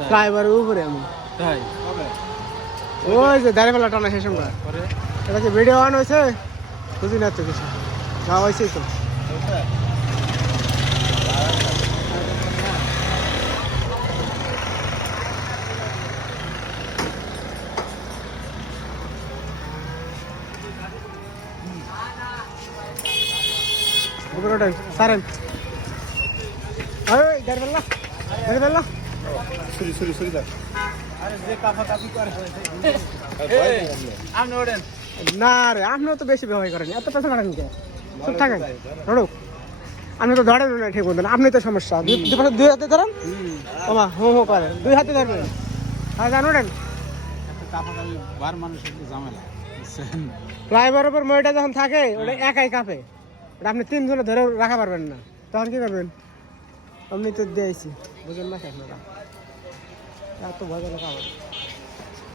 ফ্লাইওভারের উপরে আমি তাই ওই যে দাঁড়িয়ে টানা শেষ সময় এটা কি ভিডিও অন হয়েছে বুঝি না তো কিছু না হয়েছে তো উপরে ওঠেন সারেন ওই দাঁড়িয়ে সরি আরে যে কাফা কাফি করে আপনি ওঠেন না রে আপনিও তো বেশি ব্যবহার করেন এত পেছনে কাটেন কে চুপ থাকেন ধরুক আপনি তো ধরেন না ঠিক বলতেন আপনি তো সমস্যা দুই হাতে ধরেন ওমা হো করেন দুই হাতে ধরবেন হ্যাঁ জানো ওঠেন কাফা কাফি বার মানুষের ঝামেলা ফ্লাইওভারের উপর মহিটা যখন থাকে ওটা একাই কাঁপে ওটা আপনি তিনজনে ধরে রাখা পারবেন না তখন কি করবেন আপনি তো দিয়েছি বুঝেন না আপনারা এত ভয় লাগে